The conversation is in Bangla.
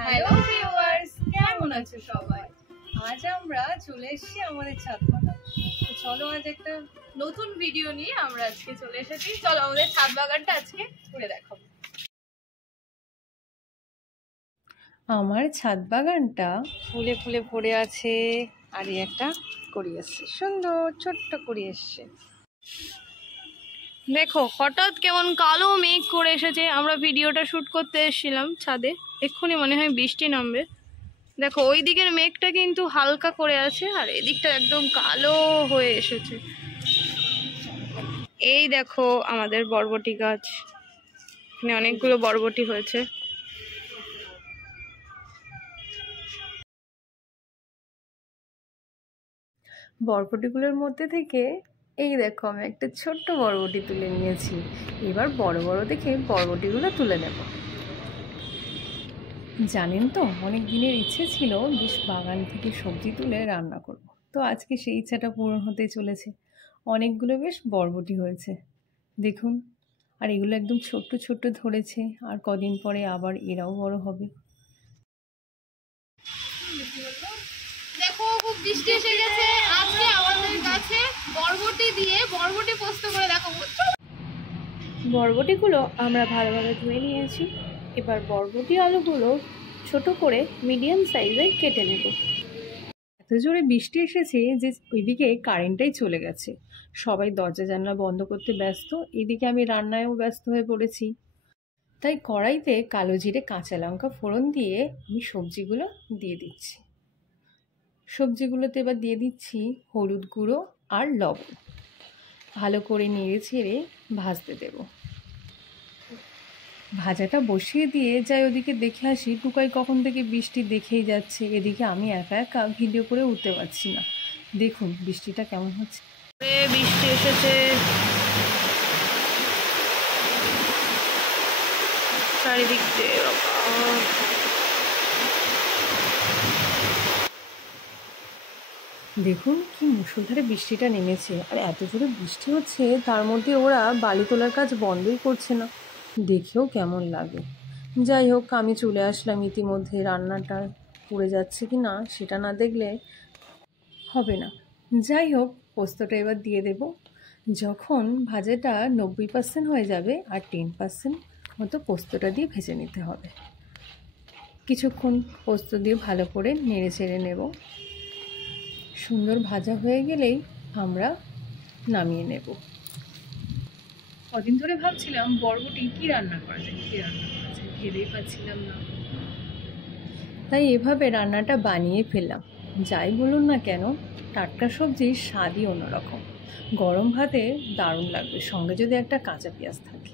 হ্যালো ভিউয়ার্স, কেমন আছো সবাই? আজ আমরা চলে এসেছি আমাদের ছাদ বাগান। তো চলো আজ একটা নতুন ভিডিও নিয়ে আমরা আজকে চলে এসেছি। চলো আমাদের ছাদ বাগানটা আজকে ঘুরে দেখাবো। আমার ছাদ বাগানটা ফুলে ফুলে ভরে আছে, আর একটা কড়ি এসছে, সুন্দর ছোট্ট কড়ি এসছে। দেখো হঠাৎ কেমন কালো মেঘ করে এসেছে। আমরা ভিডিওটা শুট করতে এসেছিলাম ছাদে, এক্ষুনি মনে হয় বৃষ্টি নামবে। দেখো ওই দিকের মেঘটা কিন্তু হালকা করে আছে, আর এদিকটা একদম কালো হয়ে এসেছে। এই দেখো আমাদের বরবটি গাছ, এখানে অনেকগুলো বরবটি হয়েছে। বরবটিগুলোর মধ্যে থেকে এই দেখো আমি একটা ছোট্ট বরবটি তুলে নিয়েছি। এবার বড় বড় দেখে বরবটিগুলো তুলে নেব। জানেন তো, অনেক দিনের ইচ্ছে ছিল বেশ বাগান থেকে সবজি তুলে রান্না করব। তো আজকে সেই ইচ্ছাটা পূরণ হতে চলেছে। অনেকগুলো বেশ বরবটি হয়েছে দেখুন, আর এগুলো একদম ছোট্ট ছোট্ট ধরেছে, আর কদিন পরে আবার এরাও বড় হবে। দেখো খুব বৃষ্টি এসে গেছে, আজকে আমাদের কাছে বরবটি দিয়ে বরবটি পোস্ত করে দেখাবো। বরবটিগুলো আমরা ভালোভাবে ধুয়ে নিয়েছি। এবার বরবটি আলুগুলো ছোট করে মিডিয়াম সাইজে কেটে নেব। এত জোরে বৃষ্টি এসেছে যে ওইদিকে কারেন্টটাই চলে গেছে। সবাই দরজা জানলা বন্ধ করতে ব্যস্ত, এদিকে আমি রান্নায়ও ব্যস্ত হয়ে পড়েছি। তাই কড়াইতে কালো জিরে কাঁচা লঙ্কা ফোড়ন দিয়ে আমি সবজিগুলো দিয়ে দিচ্ছি। সবজিগুলোতে এবার দিয়ে দিচ্ছি হলুদ গুঁড়ো আর লবণ। ভালো করে নেড়ে ছেড়ে ভাজতে দেব। ভাজাটা বসিয়ে দিয়ে যাই ওদিকে দেখে আসি টুকাই কখন থেকে বৃষ্টি দেখেই যাচ্ছে। এদিকে আমি একা একা ভিডিও করে উঠতে পারছি না। দেখুন বৃষ্টিটা কেমন হচ্ছে। বৃষ্টি এসেছে, চারিদিক দিয়ে দেখুন কি মুষলধারে বৃষ্টিটা নেমেছে, আর এত জোরে বৃষ্টি হচ্ছে, তার মধ্যে ওরা বালি তোলার কাজ বন্ধই করছে না। দেখেও কেমন লাগে। যাই হোক, আমি চলে আসলাম ইতিমধ্যে। রান্নাটা পুড়ে যাচ্ছে কি না সেটা না দেখলে হবে না। যাই হোক, পোস্তটা এবার দিয়ে দেব। যখন ভাজাটা 90% হয়ে যাবে, আর 10% মতো পোস্তটা দিয়ে ভেজে নিতে হবে। কিছুক্ষণ পোস্ত দিয়ে ভালো করে নেড়ে চেড়ে নেব। সুন্দর ভাজা হয়ে গেলেই আমরা নামিয়ে নেব। কদিন ধরে ভাবছিলাম বরবটি কি রান্না করা যায়, ভেবেই পাচ্ছিলাম না। তাই এভাবে রান্নাটা বানিয়ে ফেললাম। যাই বলুন না কেন, টাটকা সবজির স্বাদই অন্যরকম। গরম ভাতে দারুণ লাগবে, সঙ্গে যদি একটা কাঁচা পেঁয়াজ থাকে।